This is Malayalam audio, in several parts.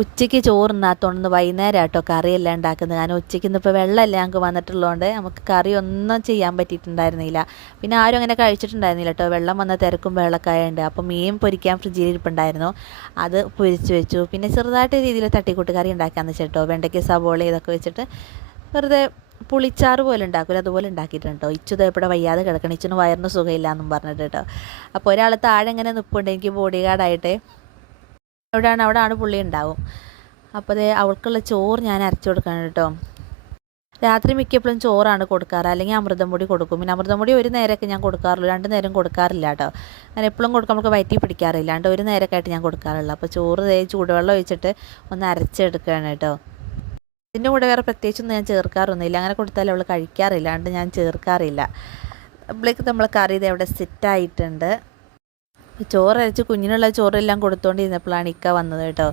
ഉച്ചയ്ക്ക് ചോറുണ്ണാത്തോണ്ട് വൈകുന്നേരം കേട്ടോ കറിയെല്ലാം ഉണ്ടാക്കുന്നത്. കാരണം ഉച്ചയ്ക്ക് ഇന്നിപ്പോൾ വെള്ളമല്ല ഞങ്ങൾക്ക് വന്നിട്ടുള്ളതുകൊണ്ട് നമുക്ക് കറി ഒന്നും ചെയ്യാൻ പറ്റിയിട്ടുണ്ടായിരുന്നില്ല. പിന്നെ ആരും അങ്ങനെ കഴിച്ചിട്ടുണ്ടായിരുന്നില്ല കേട്ടോ, വെള്ളം വന്ന തിരക്കും വെള്ളക്കായുണ്ട്. അപ്പോൾ മീൻ പൊരിക്കാൻ ഫ്രിഡ്ജിൽ ഇരിപ്പുണ്ടായിരുന്നു, അത് പൊരിച്ച് വെച്ചു. പിന്നെ ചെറുതായിട്ട് രീതിയിൽ തട്ടിക്കൂട്ട് കറി ഉണ്ടാക്കാമെന്ന് വെച്ചിട്ടോ, വെണ്ടയ്ക്ക് സവോള ഇതൊക്കെ വെച്ചിട്ട് വെറുതെ പുളിച്ചാറ് പോലെ ഉണ്ടാക്കില്ല, അതുപോലെ ഉണ്ടാക്കിയിട്ടുണ്ട് കേട്ടോ. ഇച്ചുത് എപ്പോഴും വയ്യാതെ കിടക്കണം, ഇച്ചിന് വയറിന് സുഖമില്ല എന്നും പറഞ്ഞിട്ട് കേട്ടോ. അപ്പോൾ ഒരാൾ താഴെ ഇങ്ങനെ നിൽപ്പുണ്ട് എനിക്ക് ബോഡി ഗാർഡായിട്ട്, അവിടെയാണ് പുള്ളി ഉണ്ടാവും. അപ്പോൾ അതേ അവൾക്കുള്ള ചോറ് ഞാൻ അരച്ചു കൊടുക്കണം കേട്ടോ. രാത്രി മിക്കപ്പോഴും ചോറാണ് കൊടുക്കാറ്, അല്ലെങ്കിൽ അമൃതം പൊടി കൊടുക്കും. പിന്നെ അമൃതം പൊടി ഒരു നേരമൊക്കെ ഞാൻ കൊടുക്കാറുള്ളൂ, 2 നേരം കൊടുക്കാറില്ല കേട്ടോ. ഞാൻ എപ്പോഴും കൊടുക്കാൻ നമുക്ക് വയറ്റി പിടിക്കാറില്ല, അല്ലാണ്ട് ഒരു നേരമൊക്കെ ആയിട്ട് ഞാൻ കൊടുക്കാറുള്ളൂ. അപ്പോൾ ചോറ് ചൂടുവെള്ളം ഒഴിച്ചിട്ട് ഒന്ന് അരച്ചെടുക്കുകയാണ് കേട്ടോ. ഇതിൻ്റെ കൂടെ വേറെ പ്രത്യേകിച്ചൊന്നും ഞാൻ ചേർക്കാറൊന്നുമില്ല, അങ്ങനെ കൊടുത്താലും അവൾ കഴിക്കാറില്ല, അതുകൊണ്ട് ഞാൻ ചേർക്കാറില്ല. അപ്പോഴേക്ക് നമ്മൾ കറി ഇത് അവിടെ സെറ്റായിട്ടുണ്ട്. ചോറരച്ച് കുഞ്ഞിനുള്ള ചോറെല്ലാം കൊടുത്തുകൊണ്ടിരുന്നപ്പോഴാണ് ഇക്ക വന്നത് കേട്ടോ.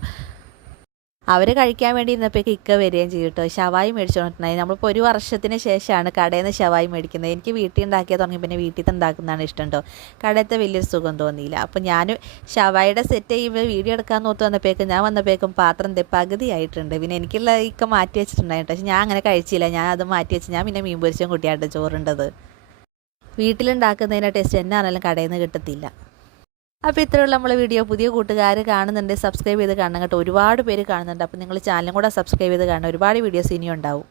അവർ കഴിക്കാൻ വേണ്ടി ഇരുന്നപ്പോഴേക്ക് ഇക്ക വരികയും ചെയ്യും കേട്ടോ. ഷവായി മേടിച്ചുകൊണ്ടിട്ടുണ്ടായി. നമ്മളിപ്പോൾ 1 വർഷത്തിന് ശേഷമാണ് കടയിൽ നിന്ന് ഷവായി മേടിക്കുന്നത്. എനിക്ക് വീട്ടിൽ ഉണ്ടാക്കിയാൽ തുടങ്ങി പിന്നെ വീട്ടിൽ ഉണ്ടാക്കുന്നതാണ് ഇഷ്ടം കേട്ടോ. കടയത്തെ വലിയൊരു സുഖം തോന്നിയില്ല. അപ്പോൾ ഞാൻ ഷവായിയുടെ സെറ്റ് ചെയ്യുമ്പോൾ വീഡിയോ എടുക്കാൻ നോക്കി വന്നപ്പോഴേക്കും ഞാൻ വന്നപ്പോഴേക്കും പാത്രം പകുതി ആയിട്ടുണ്ട്. പിന്നെ എനിക്കുള്ള ഇക്ക മാറ്റി വെച്ചിട്ടുണ്ടായിട്ട്, പക്ഷേ ഞാൻ അങ്ങനെ കഴിച്ചില്ല, ഞാൻ അത് മാറ്റി വെച്ച് ഞാൻ പിന്നെ മീൻ പൊരിച്ചും കുട്ടിയായിട്ട് ചോറുണ്ടത്. വീട്ടിലുണ്ടാക്കുന്നതിൻ്റെ ടേസ്റ്റ് എന്നാണെങ്കിലും കടയിൽ നിന്ന് കിട്ടത്തില്ല. അപ്പോൾ ഇത്രയുള്ള നമ്മളെ വീഡിയോ പുതിയ കൂട്ടുകാർ കാണുന്നുണ്ട്, സബ്സ്ക്രൈബ് ചെയ്ത് കാണണം കേട്ടോ. ഒരുപാട് പേര് കാണുന്നുണ്ട്. അപ്പോൾ നിങ്ങൾ ചാനലും കൂടെ സബ്സ്ക്രൈബ് ചെയ്ത് കാണണം, ഒരുപാട് വീഡിയോസ് ഇനിയും ഉണ്ടാവും.